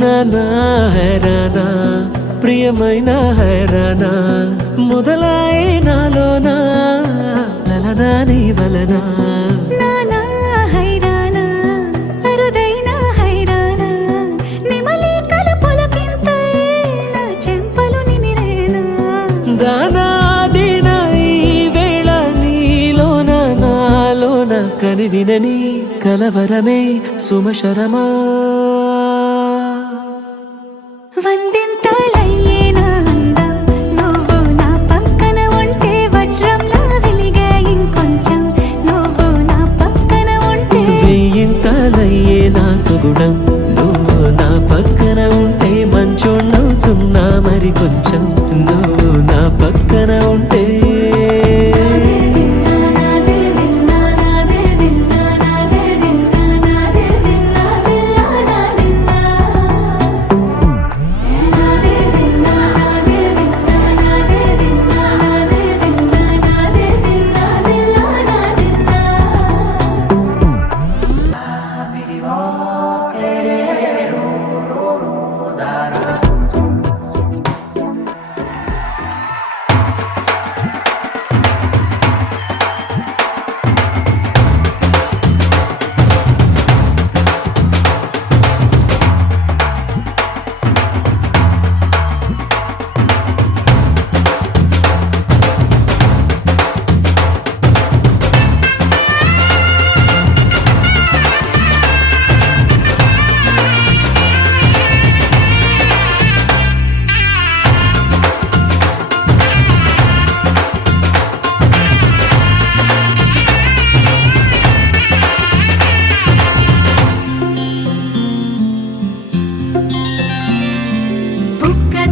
నానా హైరానా ప్రియమైన హైరానా మొదలాయే నాలోనా లలనా నీ వలనా నానా హైరానా అరుదైన హైరానా నిమలి కలుపులకింతై నా చెంపలు నిమిరేనా దానా దినా ఈ వేళ నీలోన నాలోన కనివినని కలవరమే సుమశరమా వందింతలయ్యేనా అందం నువ్వు నా పక్కన ఉంటే వజ్రంలా వెలిగే ఇంకొంచెం నువ్వు నా పక్కన ఉంటే వెయ్యింతలయ్యే నా సుగుణం నువ్వు నా పక్కన ఉంటే మంచోణ్ణవుతున్నా మరి కొంచెం నువ్వు నా పక్కన ఉంటే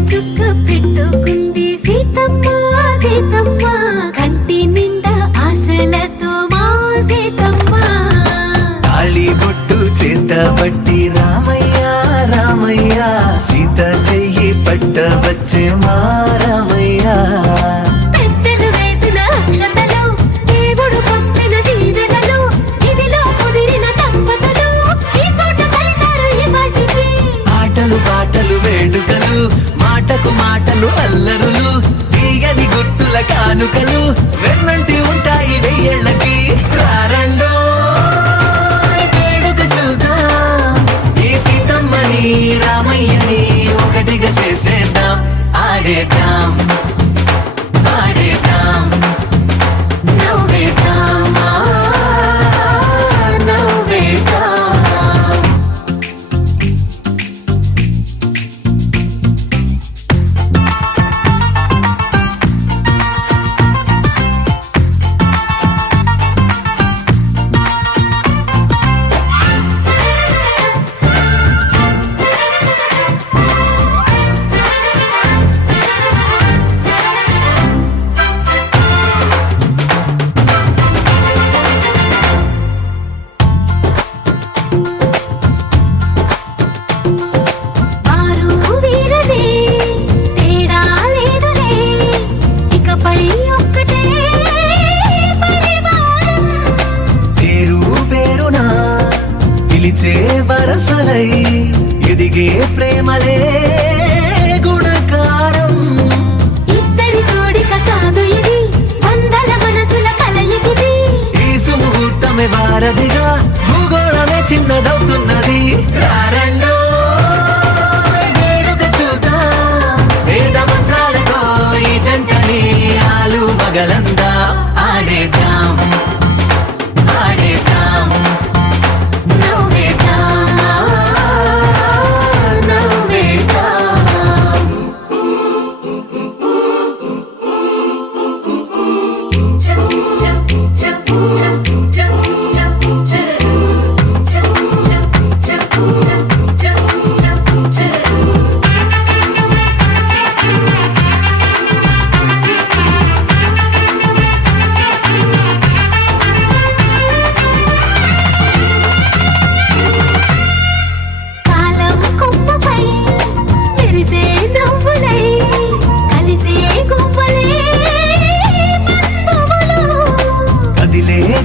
చుక్క పెట్టుకుంది సీతమ్మ సీతమ్మ కంటి నిండా ఆశలతో మా సీతమ్మ తాళి బొట్టు చేత పట్టి రామయ్య రామయ్య సీత చెయ్యి పట్ట వచ్చే మా రామయ్య పెద్దలు వేసిన అక్షతలు దేవుడు పంపిన దీవెనలు ఇవిలో కుదిరిన దంపతులు ఈ చోట కలిసారు ఈ పాటికి ఆటలు పాటలు వేడుకలు మాటకు మాటలు అల్లరులు తీయని గుర్తుల కానుకలు వెన్నంటి ఉంటాయి వెయ్యేళ్ళకి రారండో వేడుక చూద్దాం ఈ సీతమ్మని రామయ్యని ఒకటిగా చేసేద్దాం ఆడేద్దాం ఆడేద్దాం నవ్వేద్దాం నవ్వేద్దాం వరసలై ఎదిగే ప్రేమలే గుణకారం ఇద్దరి కోడిక కాదు ఇది వందల మనసుల కలయికిది ఈ సుముహూర్తమే వారధిగా భూగోళమే చిన్నదవుతున్నది రారండో వేడుక చూద్దాం వేద మంత్రాలతో ఈ జంటని ఆలు మగలందా ఆడేద్దాం ఆడేద్దాం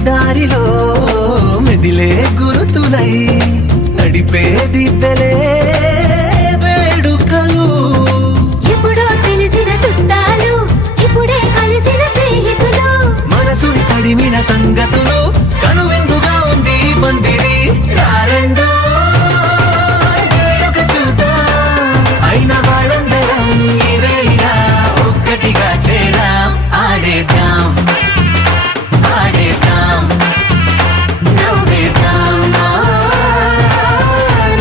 దారిలో మెదిలే గురుతులై నడిపే దివ్యలే వేడుకలు. ఎప్పుడో తెలిసిన చుట్టాలు ఇప్పుడే కలిసిన స్నేహితులు. మనసుని తడిమిన సంగతులు కనువిందుగా ఉంది ఈ పందిరి. రారండో వేడుక చూద్దాం, అయిన వాళ్ళందరం ఈ వేళ ఒక్కటిగా చేరాం. ఆడేద్దాం ఆడేద్దాం నవ్వేద్దాం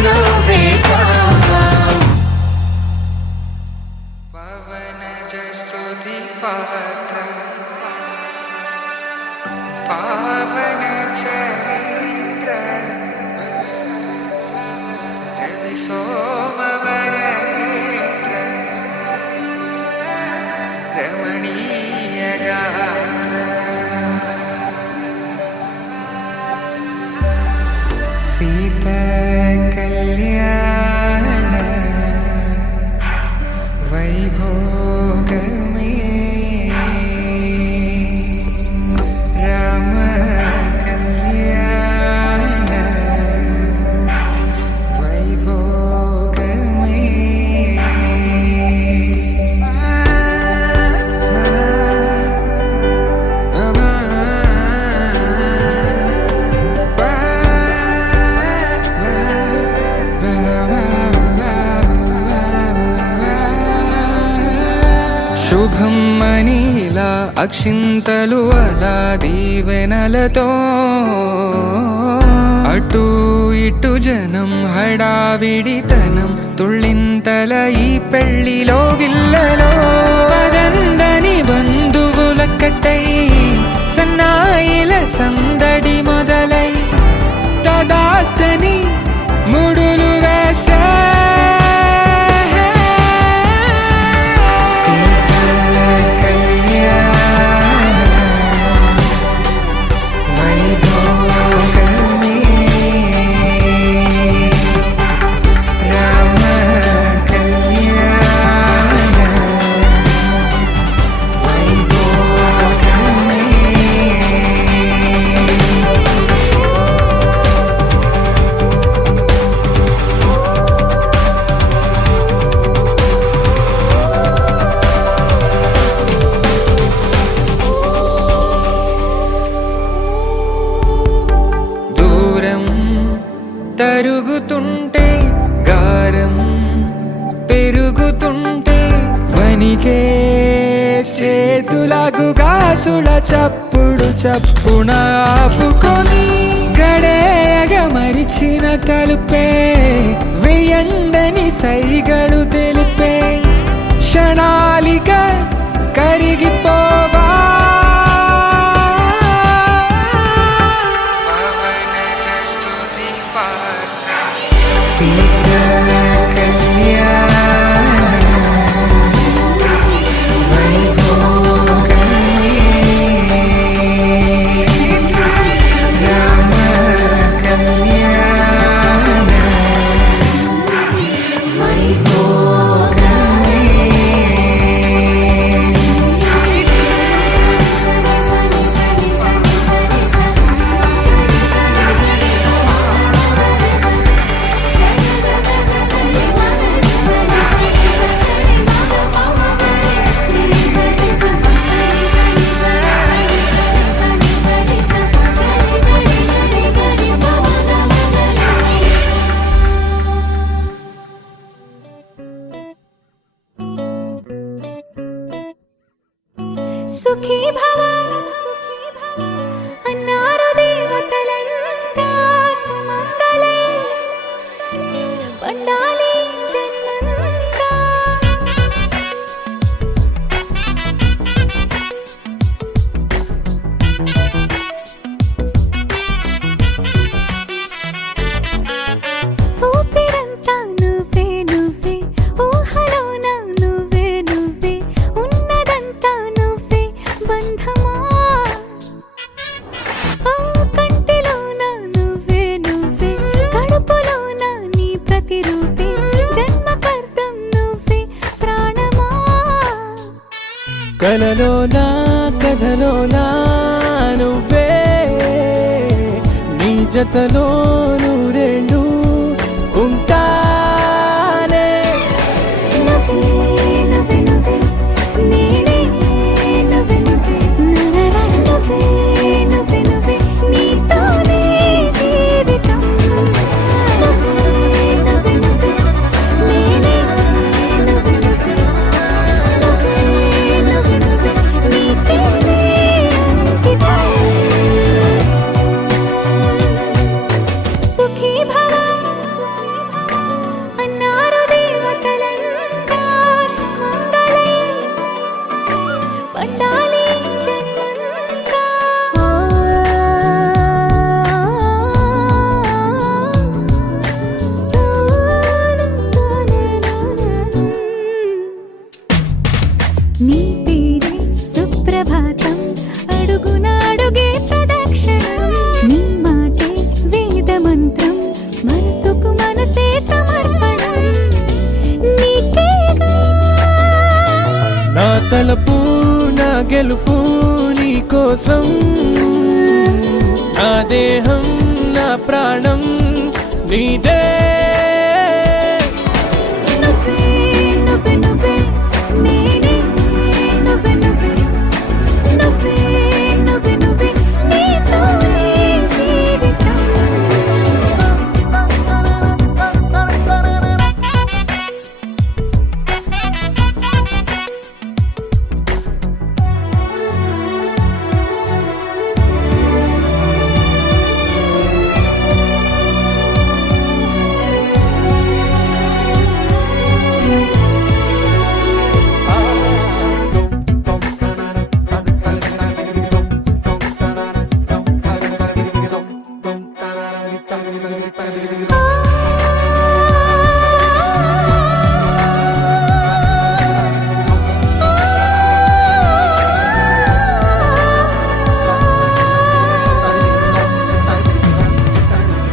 నవ్వేద్దాం. పవనజ స్తుతి పాత్ర పావన చరిత్ర రవి సోమవర నేత్ర రమణీయ గాత్ర సీత కళ్యాణ వైభోగమే రామ కళ్యాణ వైభోగమే. శుభం మనీలా అక్షింతలు అలా దీవెనలతో అటు ఇటు జనం హడావిడితనం తుళ్ళింతల ఈ పెళ్లిలో గిల్లలో పదందని బంధువులక్కటై సన్నాయిల సందడి మొదలై తదాస్తని ముడులు వేసే తరుగుతుంటే గారం పెరుగుతుంటే వనికే చేతులకు గాసుల చప్పుడు చప్పున ఆపుకొని గడేయగ మరిచిన తలుపే వెయ్యండని సైగడు తెలిపే క్షణాలిక కరిగిపోవా. సుఖీ భవ అన్నారు దేవతలంతా సుమంగళే పండాలి జన్మంతా. ఊపిరంతా నువ్వే నువ్వే ఊహలోన నువ్వే నువ్వే ఉన్నదంతా నువ్వే బంధమా. కంటిలోన నువ్వే నువ్వే కడుపులోన నీ ప్రతిరూపే జన్మకర్తం నువ్వే ప్రాణమా. కలలోనా కథలోనా నువ్వే జతలో నూరేళ్ళు ఉంటానే. నువ్వే నువ్వే నువ్వే నేనే నువ్వే నువ్వే నరరా నువ్వే నువ్వే నువ్వే నీతోనే జీవితం. నువ్వే నువ్వే నువ్వే నేనే నువ్వే నువ్వే నువ్వే నువ్వే నువ్వే నీకేనే అంకితం. సుఖీ భవ అన్నారు దేవతలంతా మంగళై పండాలి జన్మంతా. నీ పేరే సుప్రభాతం అడుగున అడుగే ప్రదక్షిణం. నీ మాటే వేద మంత్రం మనసుకు మనసే సమర్పణం. నీకేగా నా తలపు నా గెలుపు నీ కోసం, నా దేహం నా ప్రాణం నీదే. నువ్వే నువ్వే నువ్వే నేనే నువ్వే నువ్వే నువ్వే నువ్వే నువ్వే నీతోనే జీవితం.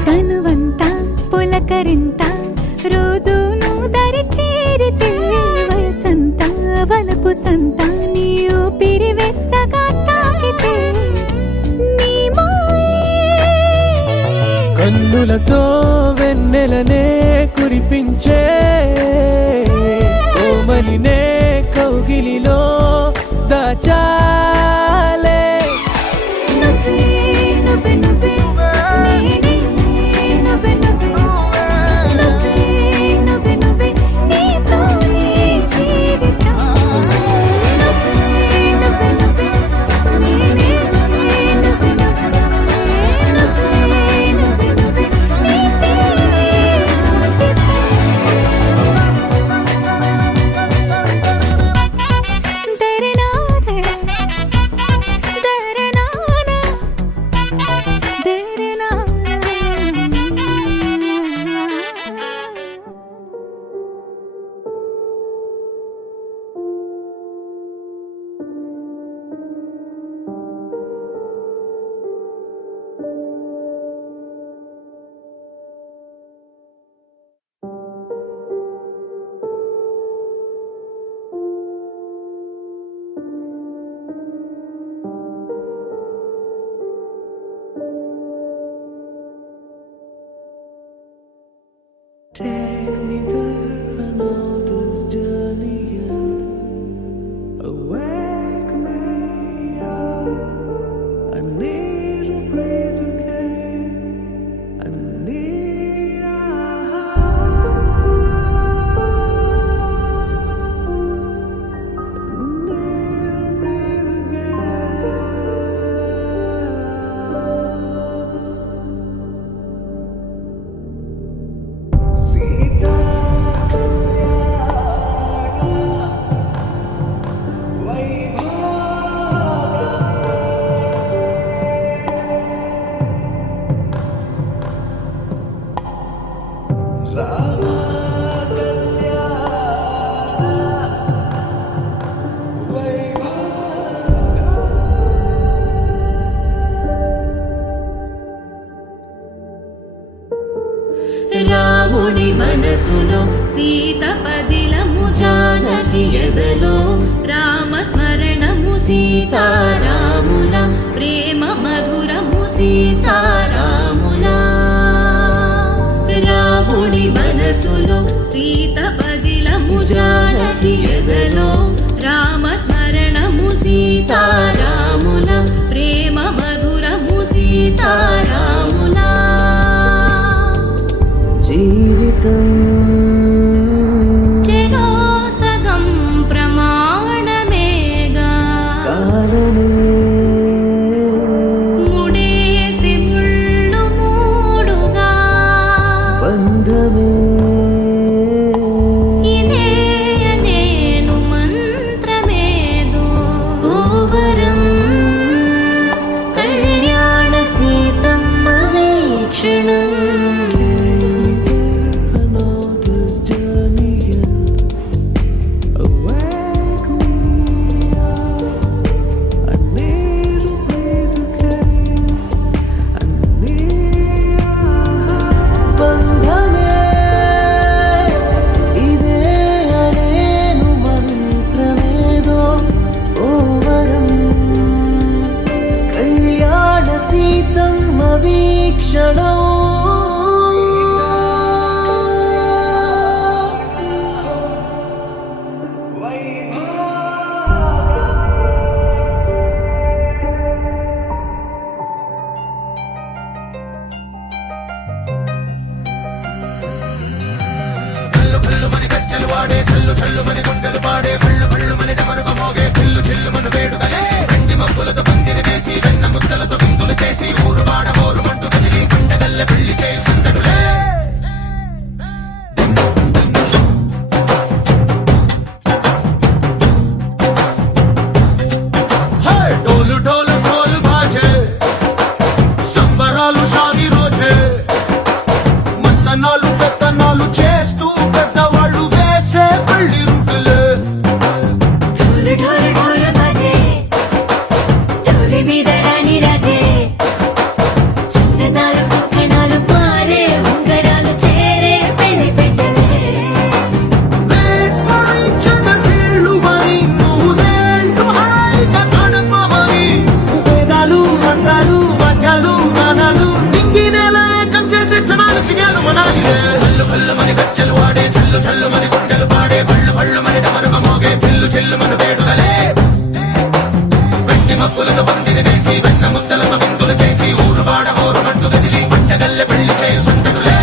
తనువంతా పులకరింత రోజు నువ్వు దరి చేరితే వయసంతా వలపు సంత నీ ఊపిరి వెచ్చగా తాకితే నీ మాయే కన్నులతో వెన్నెలనే కురిపించే కోమలినే కౌగిలిలో దాచాలే. నువ్వే నువ్వే నువ్వే నేనే నువ్వే నువ్వే నువ్వే నువ్వే నువ్వే నీతోనే జీవితం. నువ్వే నువ్వే నువ్వే నేనే నువ్వే నువ్వే నువ్వే నువ్వే నువ్వే నీతోనే అంకితం. తెరనాదే తెరనానా తెరనా Take me there, I know this journey ends. Awake me up, I need to breathe again. I need a రాముని మనసులో సీత పదిలము జానకి ఎదలో రామ స్మరణము సీతారాముల ప్రేమ మధురము సీతారాముల సీత పదిలము జానకి ఎదలో రామ స్మరణము సీతారాముల ప్రేమ మధురము సీతారాముల జీవితం చెరో సగం ప్రమాణమేగా కాలమే ముడేసి ముళ్ళు మూడుగా బంధమే ఇదే నేను మంత్రమేదో ఓవరం కళ్యాణ Seethamma వీక్షణం I know this journey ends. Awake me up. I need to breathe again. I need బంధమే ఇదే అనేను మంత్రమేదో ఓవరం కళ్యాణ సీతమ్మ వీక్షణం డోలు డోలు ఢోలు బాజే సంబరాలు షాది రోజే మంతనాలు పెత్తనాలు చేస్తూ పెద్దవాళ్ళు వేసే పెళ్లి రుటులే ఢోలు ఢోలు ఢోలు బజే ఢోలి మీద రాణి రాజే చిన్నదాలు పక్కనాలు పారే ఉంగరాలు చేరే పెళ్లి పెట్టలే వేసరించిన కీళ్ళుమని నూరేళ్ళు హాయిగా గడపమని వేదాలు మంత్రాలు వాక్యాలు గానాలు నింగినేల ఏకం చేసే క్షణాలు చిగాలు మనాలిలే హల్లు హల్లుమని గజ్జలు వాడే చల్లు చల్లుమని గుండెలు పాడే పళ్ళు పళ్ళుమని డమరుగ మోగే పిల్లు చెల్లుమని వేడుదలే వెండి మబ్బులతో పందిరి వేసి వెన్న ముద్దలతో విందులు చేసి ఊరు వాడ హోరు మట్టు గదిలి పంటగల్లె పెళ్లి చేయి సంతడులే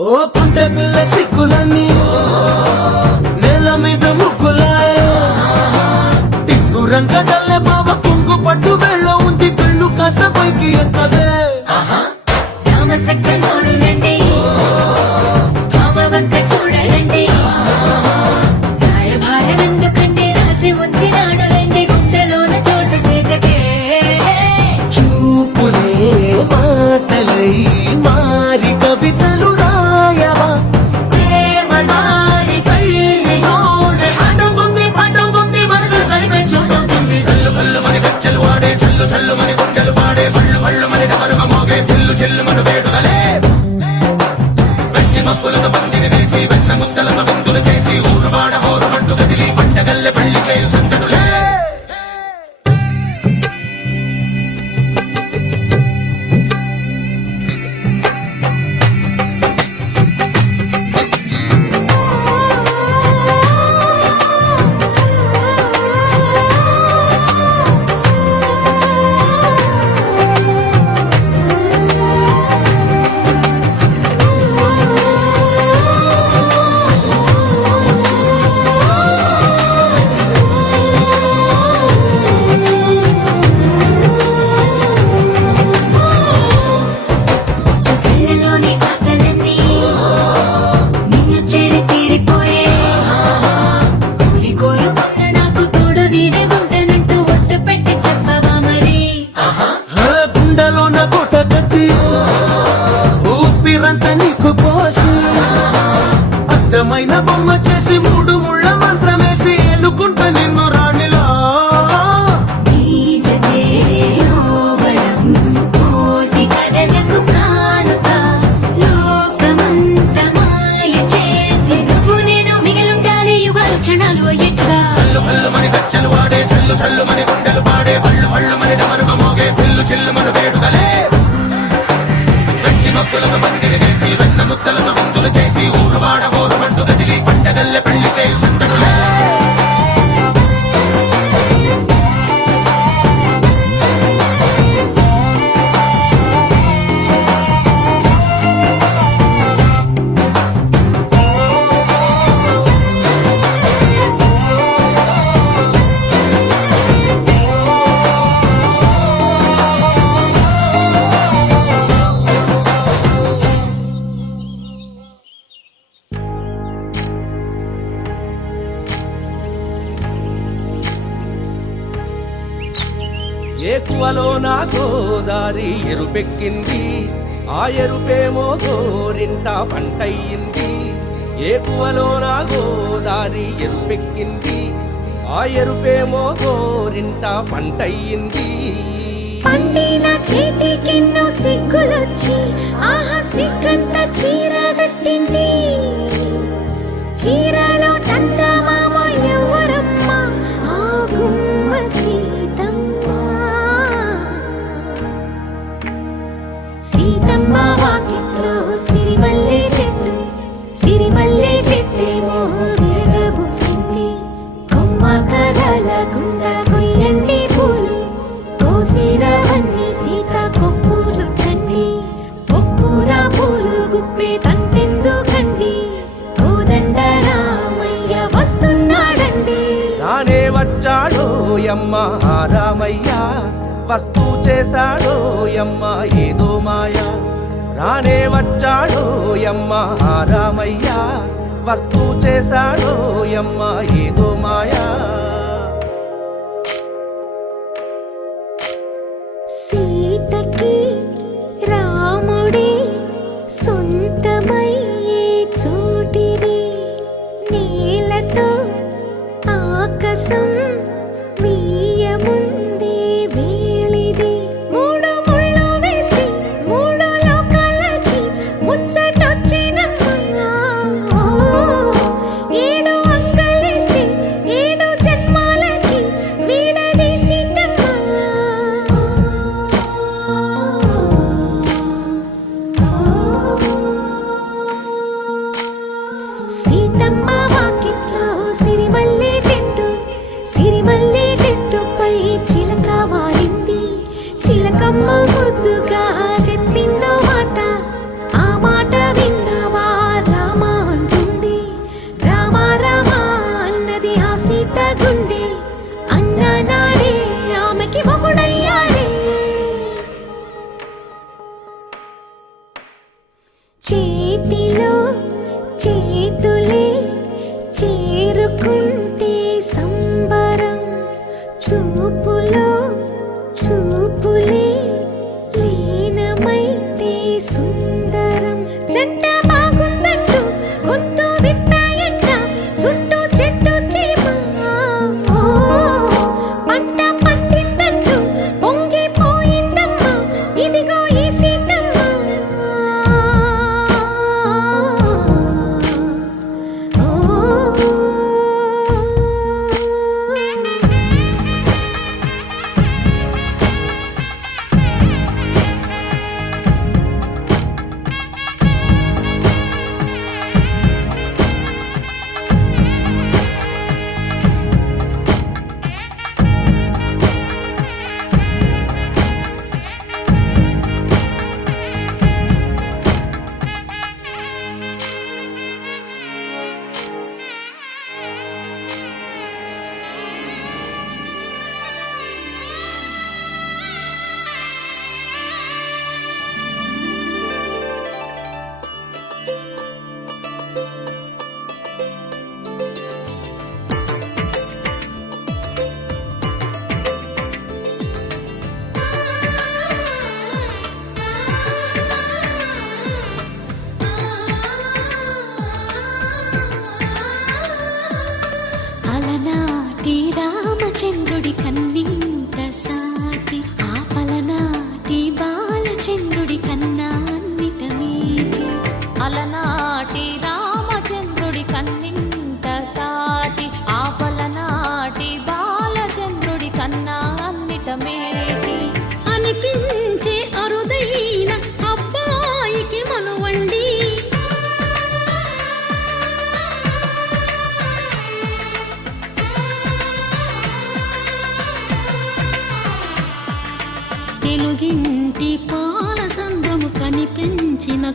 ఓ పుంటె పిల్ల సిక్కులన్నీ నేల మీద ముగ్గులాయ టింగు రంగడల్లె బాబ కుంగు పట్టు వెళ్ళ ఉంది కళ్ళు కాస్త పైకి ఎక్కదే రామ సక్క నోడులండి రామ వంక చూడలండి రాయభారం ఎందుకండి రాసి ఉంచినాడులండి గుండెలోన చోటు సీతకే చూపులే మాటలై మారి కవితలు రాయవా ప్రేమ నారి పెళ్లి నోడు అడుగుంది పట్టుకుంది మనసు కలిపే చూడొస్తుంది కళ్ళు కళ్ళు మని గజ్జలు వాడే చల్లు చల్లు మని గుండెలు పాడే పళ్ళు పళ్ళు మని డమరుగ మోగే పిల్లు చెల్లుమని వేడుదలే వెండి మబ్బులతో పందిరి వేసి వెన్న ముద్దలతో విందులు చేసి ఊరు వాడ హోరు మట్టు గదిలి పంటగల్లె పెళ్లి చేయి సంతడులే కళ్ళలోని ఆశలన్నీ నిన్ను చేరి తీరిపోయే కోరి కోరుకున్న నాకు తోడు నీడే ఉంటానంటూ ఒట్టు పెట్టి చెప్పవా మరి గుండెలోన గుట్ట కట్టి ఊపిరంతా నీకు పోసి అర్థమైన బొమ్మ చేసి మూడు ముళ్ళ మంత్రమేసి ఎన్నుకుంటా నిన్ను రాణిలా చిల్లుమన వేడుకలే వెండి మబ్బులను పందిరి వేసి వెన్న ముద్దలను ముందులు చేసి ఊరువాడ ఊరుమంటూ కదిలి పంటగల్లె పెళ్లి చేయి సందడులే ఏకువలో నా గోదారి ఎరుపెక్కింది ఆ ఎరుపేమో గోరింట పంటయ్యింది ఏకువలో నా గోదారి ఎరుపెక్కింది ఆ ఎరుపేమో గోరింట పంటయ్యింది పండిన చేతికెన్నో సిగ్గులొచ్చి ఆహా సిగ్గంత చీర కట్టింది చీరలో చందమామ ఎవరమ్మ ఆ గుమ్మ సీతమ్మ సీతమ్మ వాకిట్లో సిరిమల్లె చెట్టేమో విరగబూసింది కొమ్మ కదలకుండా కొయ్యండి పూలు కోసిరవన్నీ సీత కొప్పు చుట్టండి కొప్పున పూలు గుప్పే తంతెందుకండి కోదండ రామయ్య వస్తున్నాడండి రానే వచ్చాడో యమ్మ ఆ రామయ్య వస్తూ చేశాడో యమ్మ ఏదో మాయా రానే వచ్చాడో యమ్మ ఆ రామయ్య వస్తూ చేశాడో యమ్మ ఏదో మాయా సీతకి రాముడే సొంతమయ్యే చోటిది నేలతో ఆకాశం వీయముందే వేళిది మూడు ముళ్ళు వేస్తే మూడు లోకాలకి ముచ్చటొచ్చినమ్మా ఏడు అంగలేస్తే ఏడు జన్మాలకి వీడదీసిందమ్మా సీతమ్మ వాకిట్లో సిరిమల్లె చెట్టుపై చిలక వాలింది చిలకమ్మ ముద్దుగా చెప్పిందో మాట ఆ మాట విన్నవా రామ అంటుంది రామ రామ అన్నది ఆ సీత గుండె అన్న నాడే ఆమెకి మొగుడయ్యాడే చేతిలో చేతులే చేరుకుంటే సంబరం చూపులో చూపులే లీనమైతే సుందరం జంట బాగుందంటూ గొంతు విప్పాయంట చుట్టూ చెట్టు చీమ పంట పండిందంటూ పొంగిపోయిందమ్మా ఇదిగో ఈ సీతమ్మ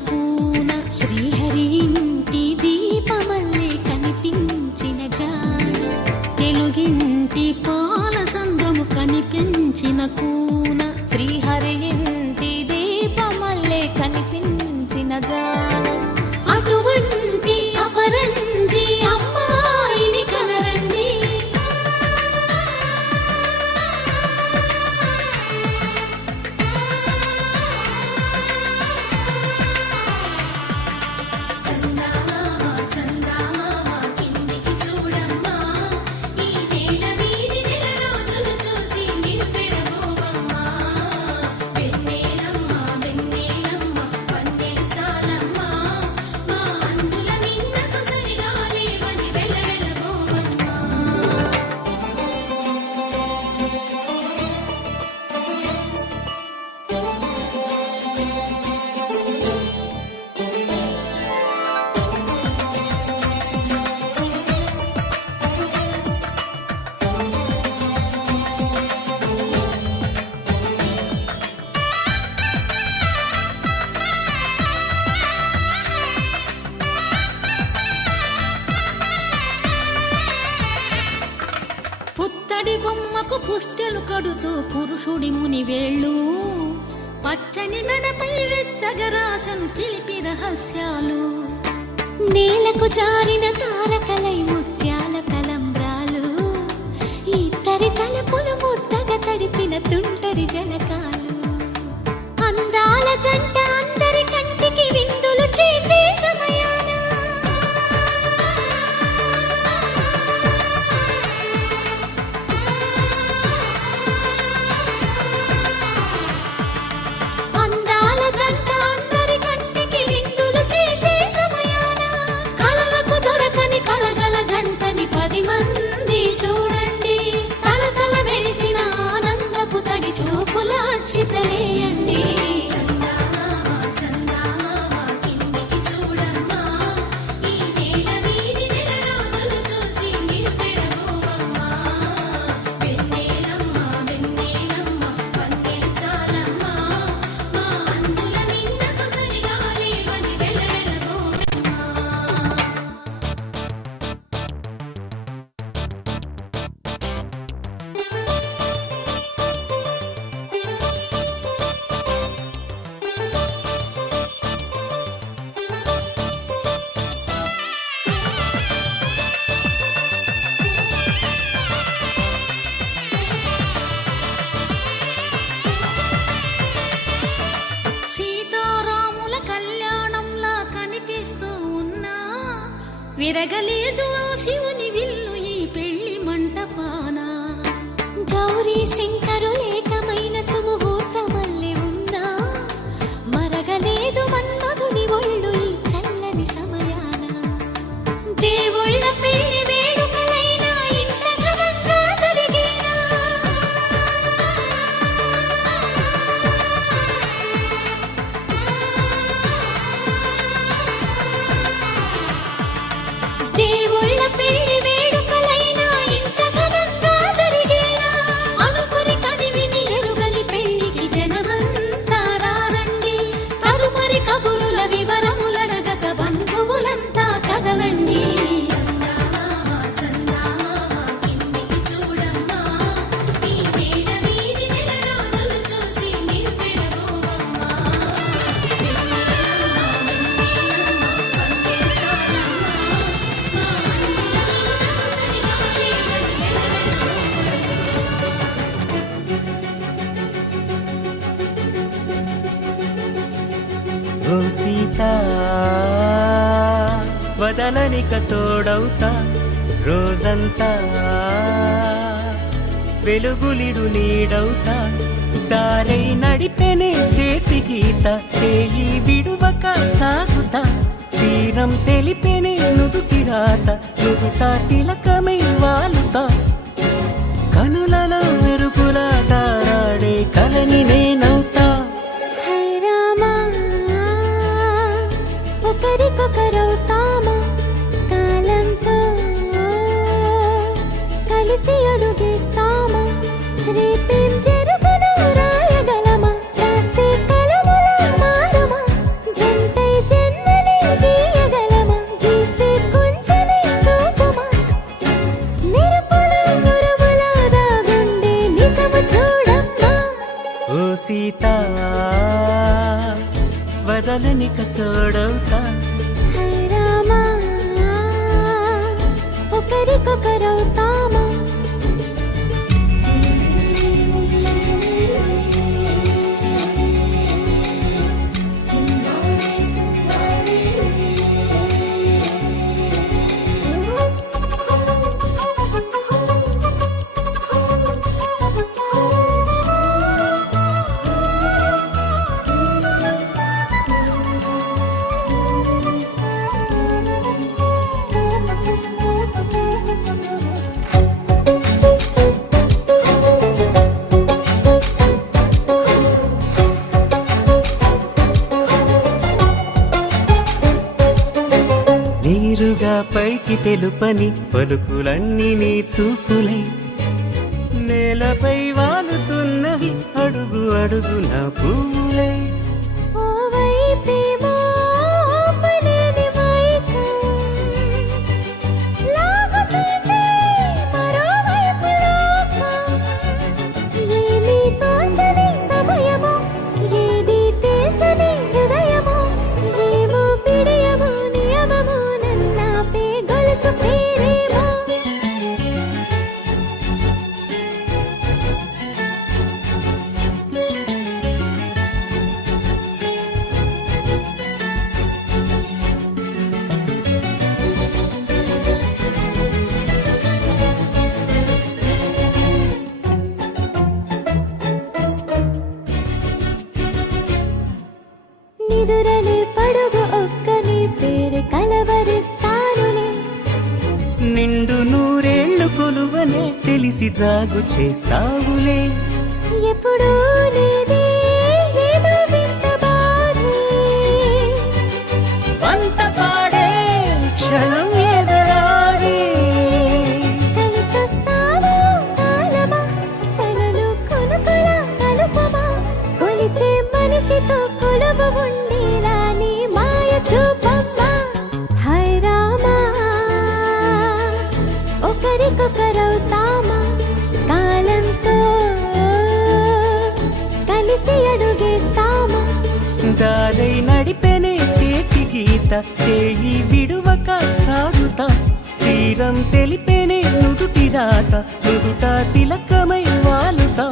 కూన శ్రీహరి ఇంటి దీపమల్లే కనిపించిన జాడ తెలుగింటి పాల సంద్రము కనిపించిన కూన శ్రీహరి ఇంటి దీపమల్లే కనిపించిన జాడ అటువంటి అపరంజి అమ్మాయిని కనరండి పుత్తడి బొమ్మకు పుస్తెలు కడుతూ పురుషుడి ముని వేళ్ళు పచ్చని మెడపై వెచ్చగరాసను చిలిపి రహస్యాలు నేలకు జారిన తారకలై ముత్యాల తలంబ్రాలు ఇద్దరి తలపులు ముద్దగా తడిపిన తుంటరి జలకాలు అందాల జంట అందరి కంటికి విందులు చేసే సమయాన అందాల జంట అందరి కంటికి విందులు చేసే సమయాన కలలకు దొరకని కలగల జంటని 10 మంది చూడండి తలతల మెరిసిన ఆనందపు తడి చూపుల అక్షితలేయండి సీతారాముల కళ్యాణంలా కనిపిస్తూ ఉన్నా విరగలేదు ఆ శివుని విల్లు ఈ పెళ్లి మంటపాన గౌరీ శంకరులేకమైన సుముహూర్తమల్లె ఉన్నా మరగలేదు మన్మధుని ఒళ్ళు ఈ చల్లని సమయాన దేవుళ్ళ పెళ్లి వేడుకలైనా ఇంత ఘనంగా జరిగేనా దేవుళ్ళ పెళ్లి వేడుకలైనా ఇంత ఘనంగా జరిగేనా అనుకుని కదివిని ఎరుగని పెళ్లికి జనమంతా రారండి తదుపరి కబురుల వివరములడగక బంధువులంతా కదలండి ఓ సీత వదలనిక తోడవుతా రోజంతా వెలుగులిడు నీడవుతా దారై నడిపెనే చేతి గీత చేయి విడువక సాగుతా తీరం తెలిపెనే నుదుటి రాత నుదుట తిలకమై వాలుతా కనులలో మెరుగులా తారాడే కలని నేనవుతా ఒకరికొకరవుతామా కాలంతో కలిసి అడుగేస్తామా రేపేం జరుగును రాయగలమా రాసే కలముల మారమా జంటై నేరుగా పైకి తెలుపని పలుకులన్నీ నీ చూపులై నేలపై వాలుతున్నవి అడుగు అడుగు నా పువ్వులై ఓ వైపేమో ఆపలేని మైకం లాగుతుంది మరోవైపు లోకం ఏమీ తోచని సమయమో ఏది తేల్చని హృదయమో ఏమో పిడియమో నియమమో నన్నాపే గొలుసు పేరేమో నిదురలే పడుగు ఒక్క నీ పేరు కలవరిస్తానులే నిండు నూరేళ్లు కొలువనే తెలిసి జాగు చేస్తావులే ఎప్పుడూ లేదే ఏదో వింత బాధే వంత పాడే క్షణం ఎదరాగే కలిసొస్తావో కాలమా కలలు కొనుకల కలుపమా కొలిచే మనిషితో కొలువు ఉండేలా నీ మాయ చూపమ్మా హై రామా ఒకరికొకరవుతామా కాలంతో కలిసి అడుగేస్తామా దారై నడిపెనే చేతి గీత చేయి విడువక సాగుతా తీరం తెలిపెనే నుదుటి రాత నుదుట తిలకమై వాలుతా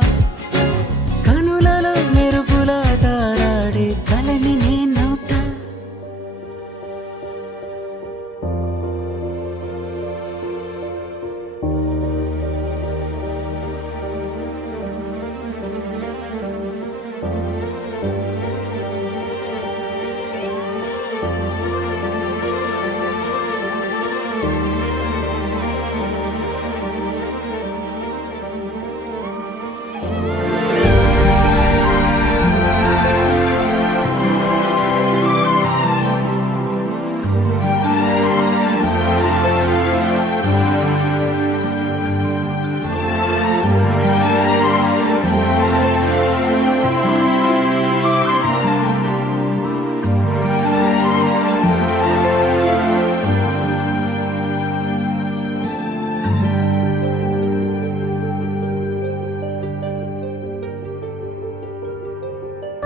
కనులలో మెరుపుల తారాడే కలని నేనవుతా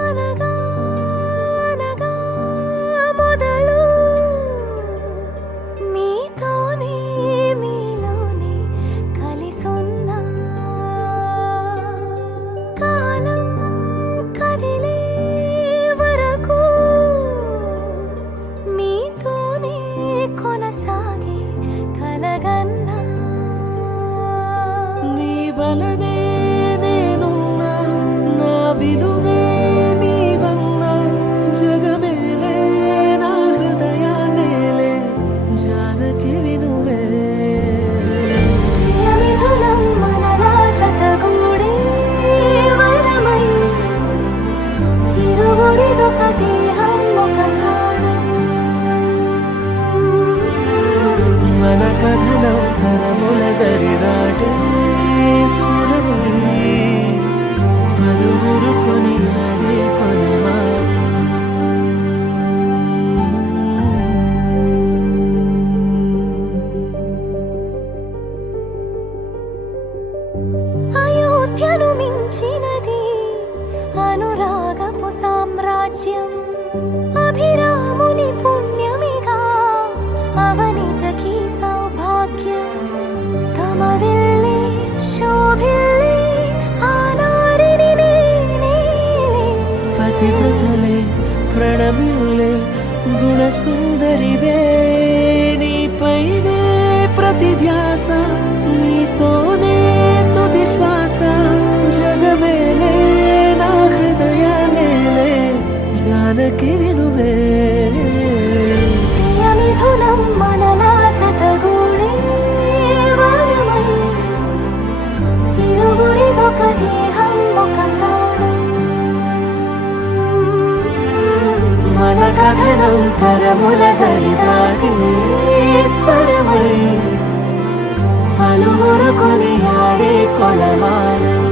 అనగా అనగా మొదలు మీతోనే మీలోనే కలిసున్నా కాలం కదిలే వరకు మీతోనే కొనసాగే కలగన్నా నీ వలనే నేనున్నా నా విలువే నీవన్నా జగమేలే నా హృదయాన్నేలే జానకి వినువే ప్రియమిథునం మనలా జతగూడే వరమై ఇరువురిదొక దేహం ఒక ప్రాణం మన కథనం తరముల దరిదాటే స్వరమై పలువురు కొనియాడే కొనమానే అయోధ్యను మించినది అనురాగపు సామ్రాజ్యం అభిరాముని పుణ్యమిగా అవనిజకి సౌభాగ్యం కమవిల్లే శోభిల్లే ఆనారిని నేనేలే పతివ్రతలే ప్రణమిల్లే గుణసుందరివే నీపైనే ప్రతి ధ్యాస నీతోనే తుది శ్వాస జగమేలే నా హృదయాన్నేలే జానకి వినువే ప్రియమిథునం మనలా జతగూడే వరమై ఇరువురిదొక దేహం ఒక ప్రాణం మన కథనం తరముల దరిదాటే స్వరమై పలువురు కొనియాడే కొలమానం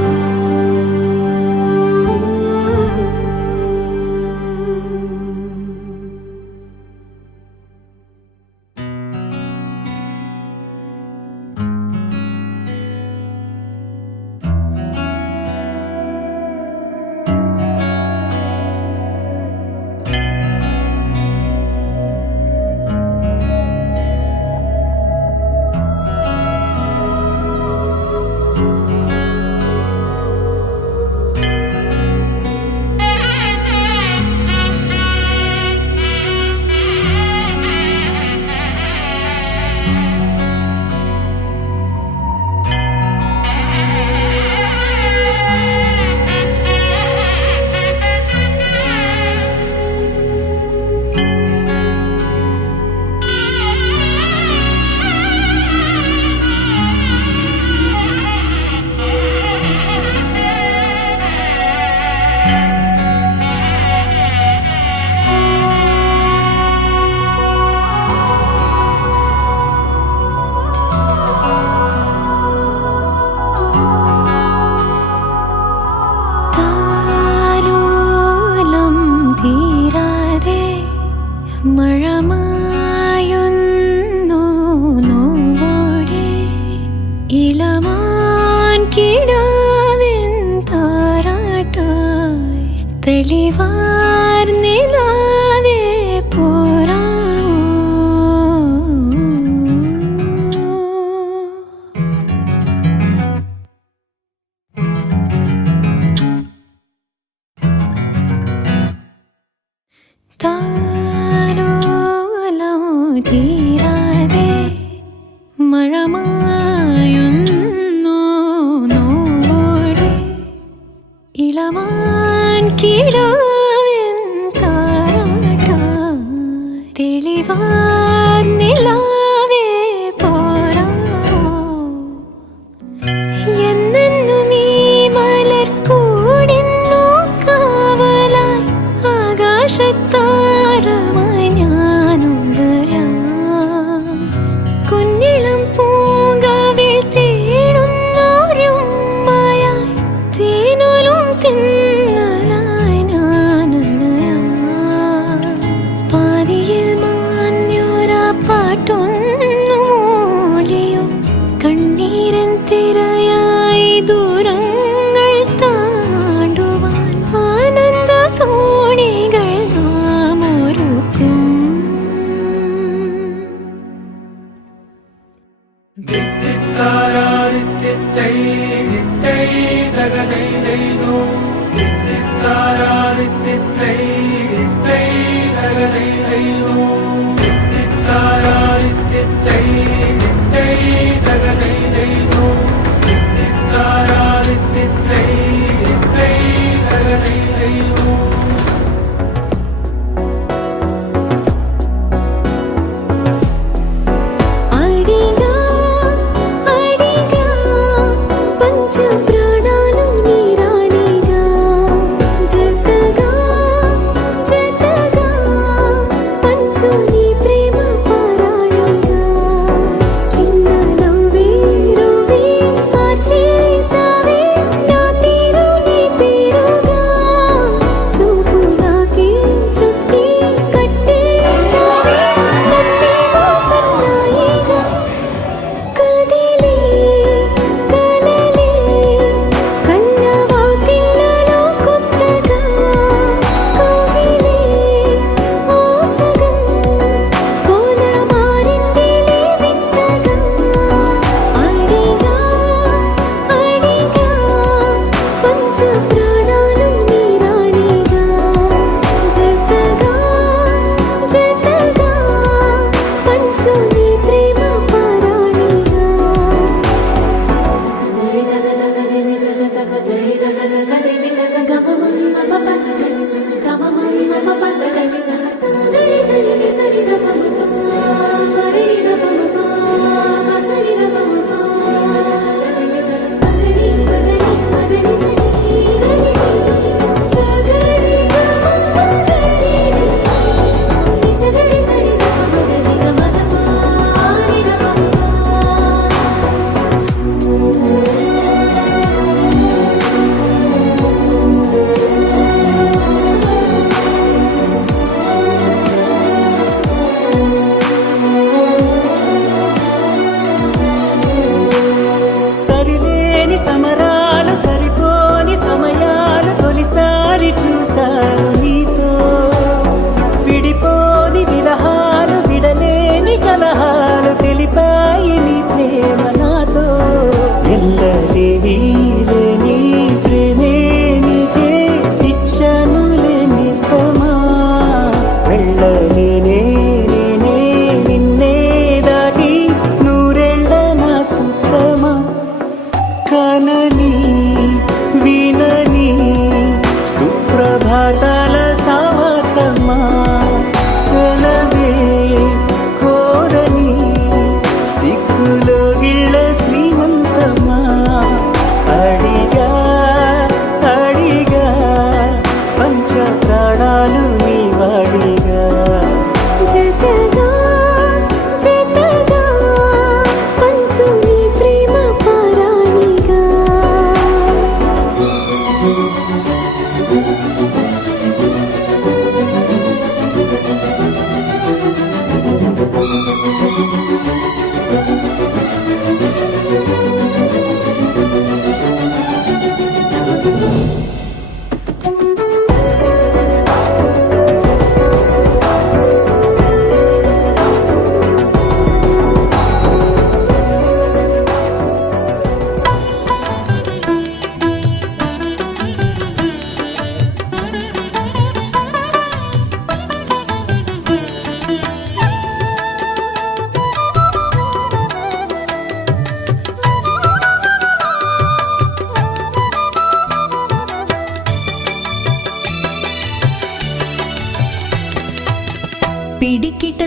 മഴമായുന്നു നോവോടെ ഇളമാൻ കിടാവിൻ താരാട്ടായി തെളിവാർ നിലാവേ പോരാമോ താലോലം തീരാതെ മഴമായുന്നു നോവോടെ ഇളമാൻ കിടാവിൻ താരാട്ടായി തെളിവാർ നിലാവേ പോരാമോ എന്നെന്നും ഈ മലർക്കൂടിന്നു കാവലായി ആകാശത്താരമായി ഞാനുടരാം കുഞ്ഞിളം പൂങ്കാവിൽ തേടുന്നോരും മായായി തേനോലും തിന്നലായി ഞാനണയാം പാതിയിൽ മാഞ്ഞൊരാ പാട്ടൊന്നു മൂളിയോ കണ്ണീരൻ തിരയായി ദൂരങ്ങൾ താണ്ടുവാൻ ആനന്ദ തോണികൾ നാം ഒരുക്കും అడిగా అడిగా పంచ ప్రాణాలు నీరాడిగా జతగా జతగా పంచు నీ ప్రేమ పారాడిగా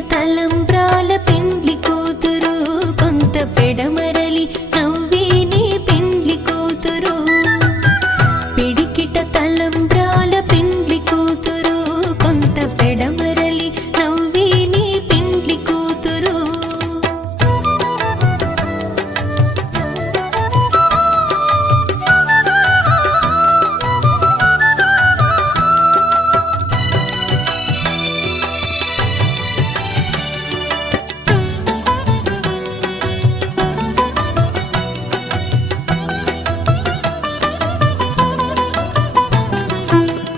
తలంబ్రాల పెండ్లి కూతురు కొంత పెడమరలి నవ్వేనే పెండ్లి కూతురు పిడికిట తలంబ్రాల పెండ్లి కూతురు కొంత పెడమరలి నవ్వేనే పెండ్లి కూతురు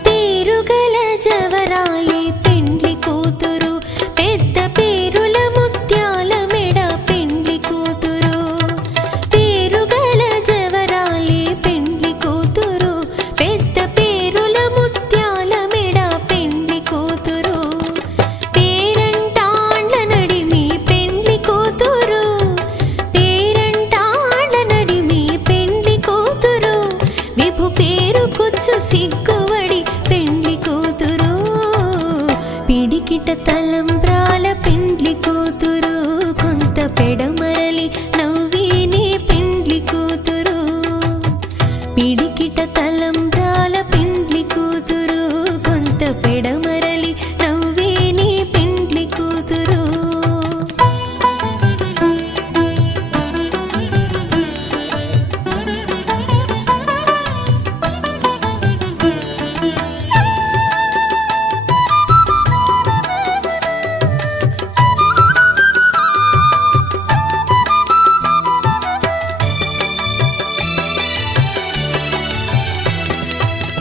పేరుగల జవరాలి పెండ్లి కూతురు పెద్ద పేరుల ముత్యాల మెడ పెండ్లి కూతురు పేరుగల జవరాలి పెండ్లి కూతురు పెద్ద పేరుల ముత్యాల మెడ పెండ్లి కూతురు పేరంటాండ్ల నడిమి పెండ్లి కూతురు పేరంటాండ్ల నడిమి పెండ్లి కూతురు విభు పేరు కుచ్చు సిగ్గువడి పెండ్లి కూతురు పిడికిట తలంబ్రాల పెండ్లి కూతురు కొంత పెడమరలి నవ్వేనే పెండ్లి కూతురు పిడికిట తలంబ్రాల పెండ్లి కూతురు కొంత పెడమరలి నవ్వేనే పెండ్లి కూతురు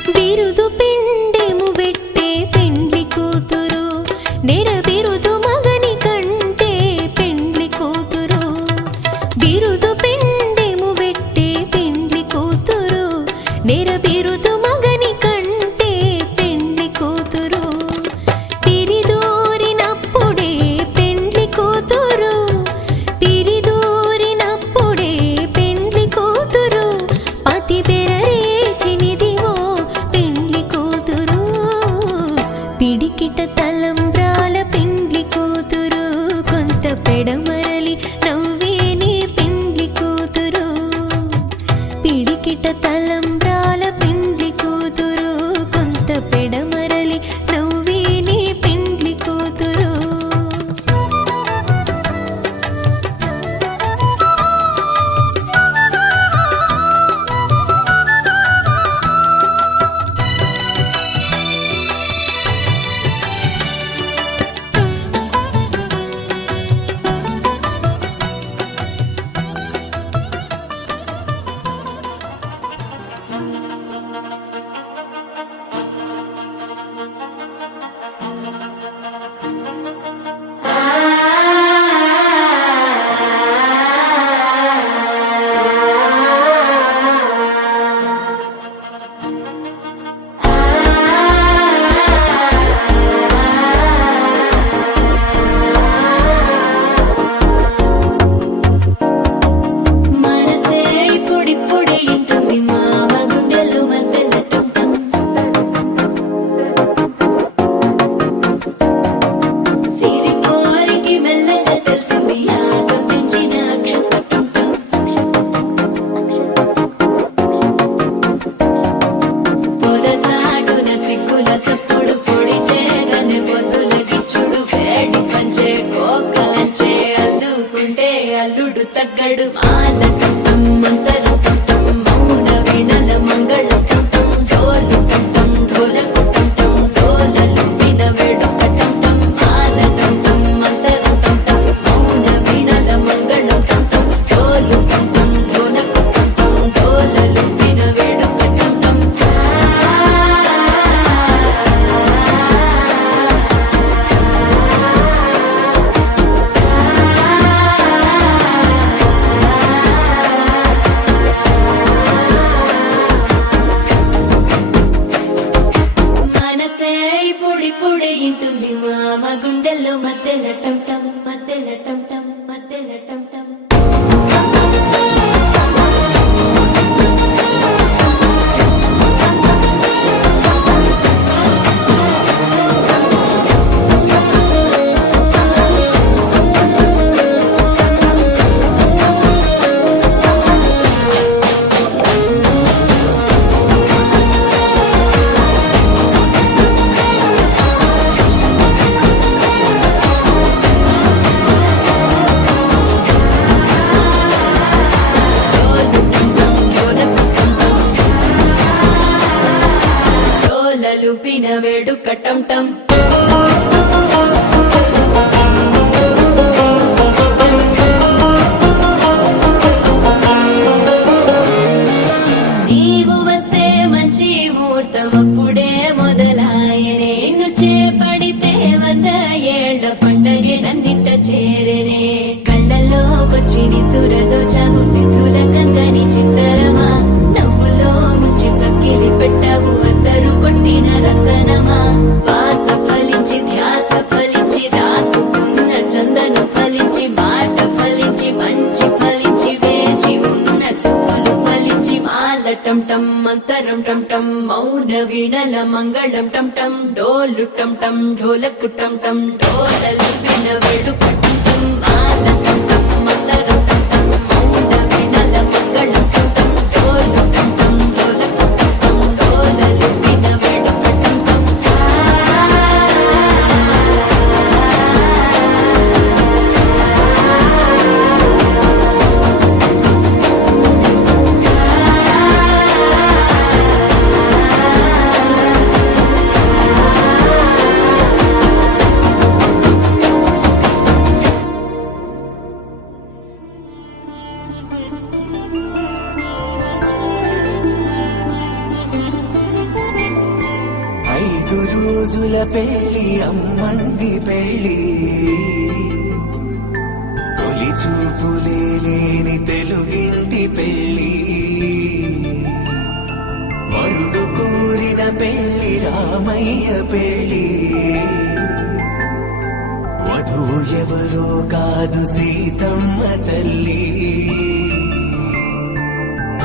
బిరుదు పిండెము వెట్టే పెండ్లి కూతురు నెరబిరుదు మగని కంటే పెండ్లి కూతురు బిరుదు పిండెము వెట్టే పెండ్లి కూతురు నెరబిరుదు మగని కంటే పెండ్లి కూతురు పిరిదూరినప్పుడే పెండ్లి కూతురు పిరిదూరినప్పుడే పెండ్లి కూతురు పతి బెరరేచినిదివో పెండ్లి కూతురు పిడికిట తలంబ్రాల పెండ్లి కూతురు కొంత పెడమరలి నవ్వేనే పెండ్లి కూతురు పిడికిట తలంబ్రాల పెండ్లి కూతురు కొంత పెడమరలి నవ్వేనే పెండ్లి కూతురు మనసే ఇప్పుడిప్పుడే ఇంటుంది మామ గుండెలు మధ్యలటం సిరి కోరికి మెల్లగా తెలిసింది ఆశ పెంచిన అక్షతటం పొదసాటున సిగ్గుల సప్పుడు పొడి చేయగానే పొద్దుల గిచ్చుడు వేడి పంచే కోకలంచే అందుకుంటే అల్లుడు తగ్గడు మాల టంటం మంతర టంటం మౌన వీణల మంగళ టంటం డోలు టంటం డోలకు టంటం డోలలు విన వేడుక టంటం మాల టంటం మంతర టంటం మౌన వీణల మంగళ టంటం డోలు టంటం డోలకు టంటం డోలలు విన వేడుక టంటం మనసే ఇప్పుడిప్పుడే ఇంటుంది మామ గుండెల్లో మధ్యల టంటం మధ్యల టంటం మధ్యల టంటం టం టం నీవు వస్తే మంచి ముహూర్తం అప్పుడే మొదలాయనే నిన్ను చేపడితే 100 ఏళ్ల పండగే నన్నిట్ట చేరేనే కళ్ళల్లోకొచ్చి నిద్దురదోచావు సిద్ధుల కందని చిత్తరమా నవ్వులో ముంచి చక్కిలి పెట్టావు అద్దరు కొట్టిన రతనమా శ్వాస ఫలించి ధ్యాస ఫలించి రాసుకున్న చందను ఫలించి మాట ఫలించి మంచి ఫలించి వేచి ఉన్న చూపులు ఫలించి మాల టం టం మంతరం టం టం మౌన వీణల మంగళం టం టం డోలు టం టం ఢోలకు టం టం డోలలు విన వెడుక టం టం మాల టం టం మంతరం టం టం మౌన వీణల మంగళం టం టం డోలు టం టం ఢోలకు టం టం డోలలు విన వెడుక టం టం ఐదు రోజుల పెళ్లి అమ్మండి పెళ్లి తొలి చూపులే లేని తెలుగింటి పెళ్లి వరుడు కోరిన పెళ్లి రామయ్య పెళ్లి వధువు ఎవరో కాదు సీతమ్మ తల్లి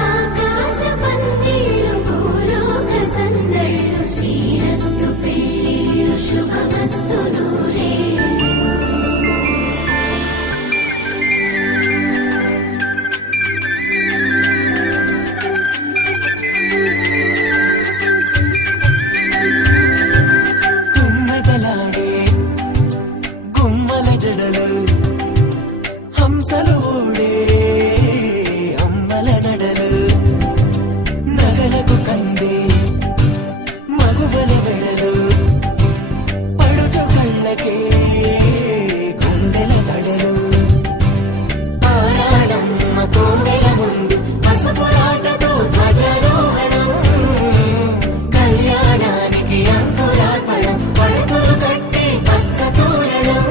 ఆకాశ పందిళ్ళు భూలోక సందళ్ళు శ్రీరస్తు పెళ్ళిళ్ళు శుభమస్తు నూరేళ్ళు గుమ్మెదలాడే గుమ్మల జడలు హంసలు ఊడే అమ్మల నడలు నగలకు కందే మగువల వెడలు పడుచు కళ్ళకే గుండెల తడలు ఆరాడమ్మ కోవెల ముందు పసుపు రాటతో ధ్వజారోహణం కళ్యాణానికి అంకురార్పణం పడుకులు కట్టి పచ్చ తోరణం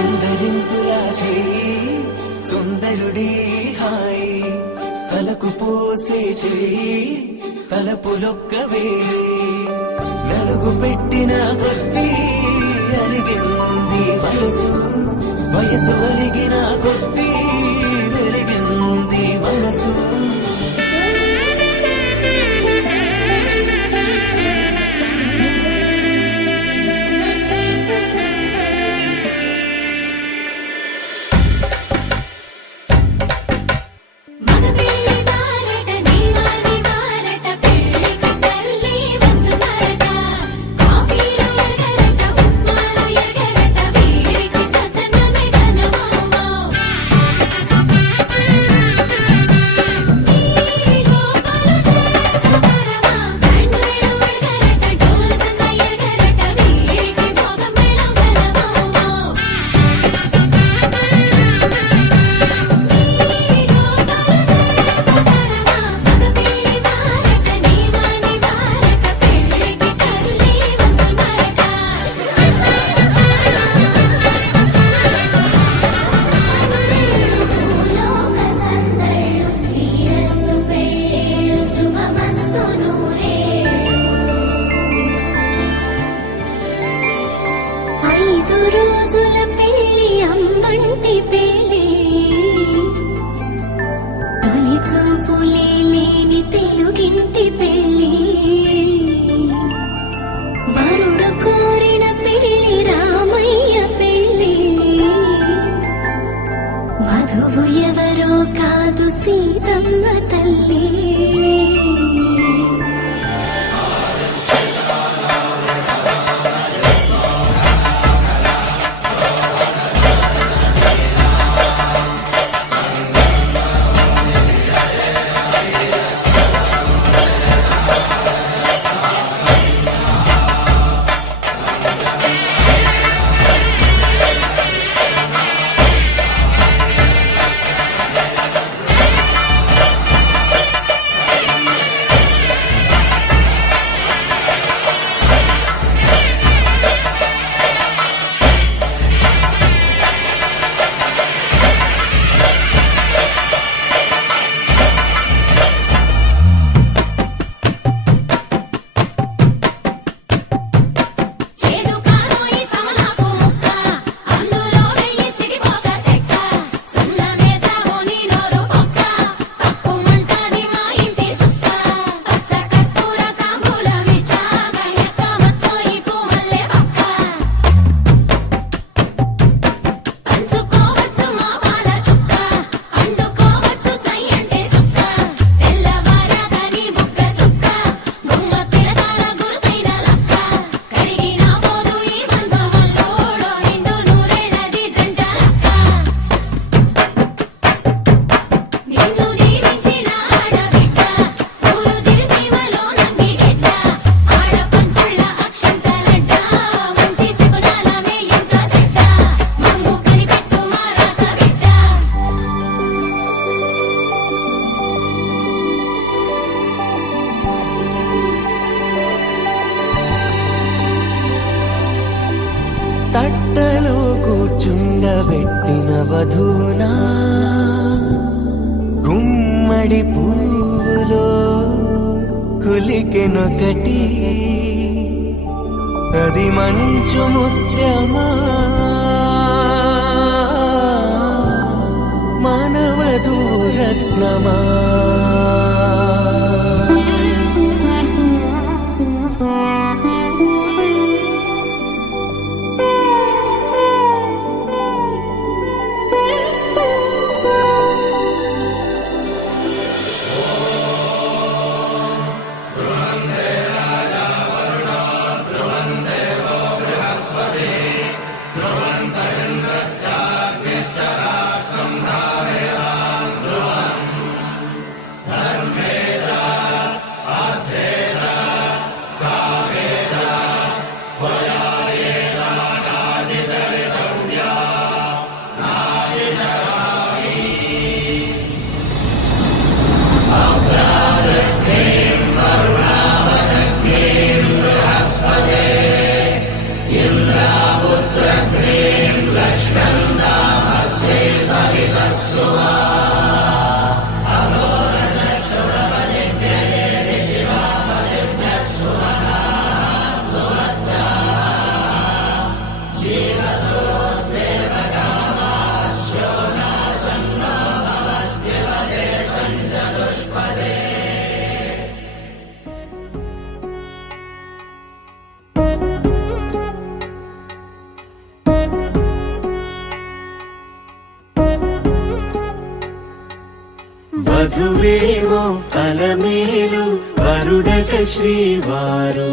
ఎందరింతులా చేయి సుందరుడి హాయి తలకు పోసే చేయి తలపులొక్కవే నలుగు పెట్టిన కొద్దీ అలిగింది వయసు వయసు అలిగిన కొద్దీ వెలిగింది మనసు మగ పెళ్లి వారట నీవాని వారట పెళ్లికి తల్లి వస్తున్నారట కాఫీలు ఎరగరట ఉప్మాలు ఎరగరట వీరికి సతనమే ఘనమౌమౌ ఈ గోపాలు చేతవరమా బ్యాండ్ మేళం ఎరగరట డోలు సన్న ఎరగరట వీరికి భోగ మేళం ఘనమౌమౌ ఐదు రోజుల పెళ్లి అమ్మంటి పెళ్లి తొలి చూపులే లేని తెలుగింటి పెళ్లి వరుడు కోరిన పెళ్లి రామయ్య పెళ్లి వధువు ఎవరో కాదు సీతమ్మ తల్లి కూర్చుండబెట్టిన వధూనా గుమ్మడి పువ్వులో కులికెనొకటి అది మంచు ముత్యమా మానవధూ రత్నమా వధువేమో అలమేలు వరుడట శ్రీవారు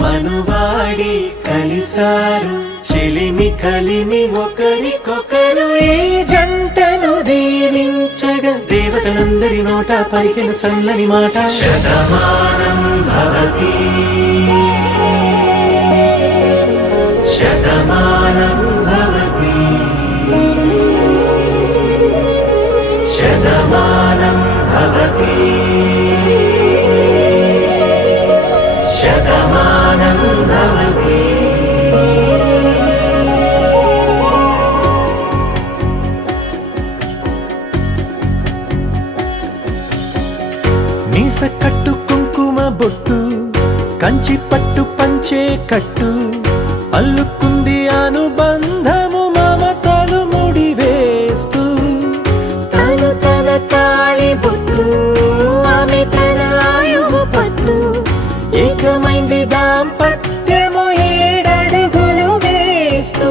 మనువాడి కలిసారు చెలిమి కలిమి ఒకరికొకరు ఈ జంటను దీవించగా దేవతలందరి నోట పలికిన చల్లని మాట శతమానం భవతి శతమానం భవతి శతమానం భవతి శతమానం భవతి మీస కట్టు కుంకుమ బొట్టు కంచి పట్టు పంచే కట్టు అల్లుకుంది అనుబంధము మమతలు ముడివేస్తూ తను తన తాళి బొట్టు ఆమె తన ఆయువు పట్టు ఏకమైంది దాంపత్యము 7 అడుగులు వేస్తూ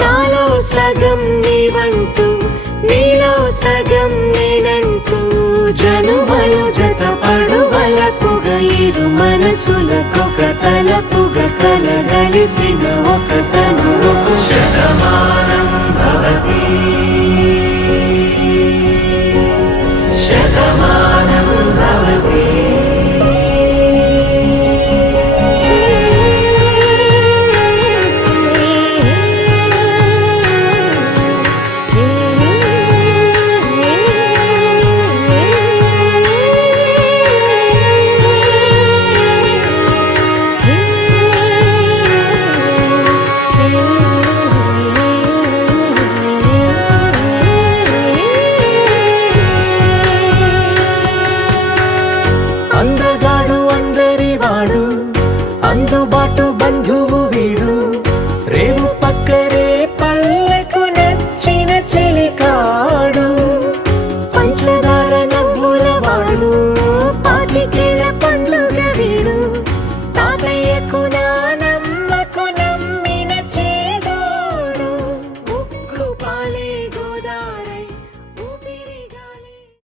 నాలో సగం నీవంటూ నీలో సగం నేనంటూ జనుమలు జత పడువలపుగ ఇరు మనసులకొక తలపుగ కలగలిసిన ఒక తను శతమా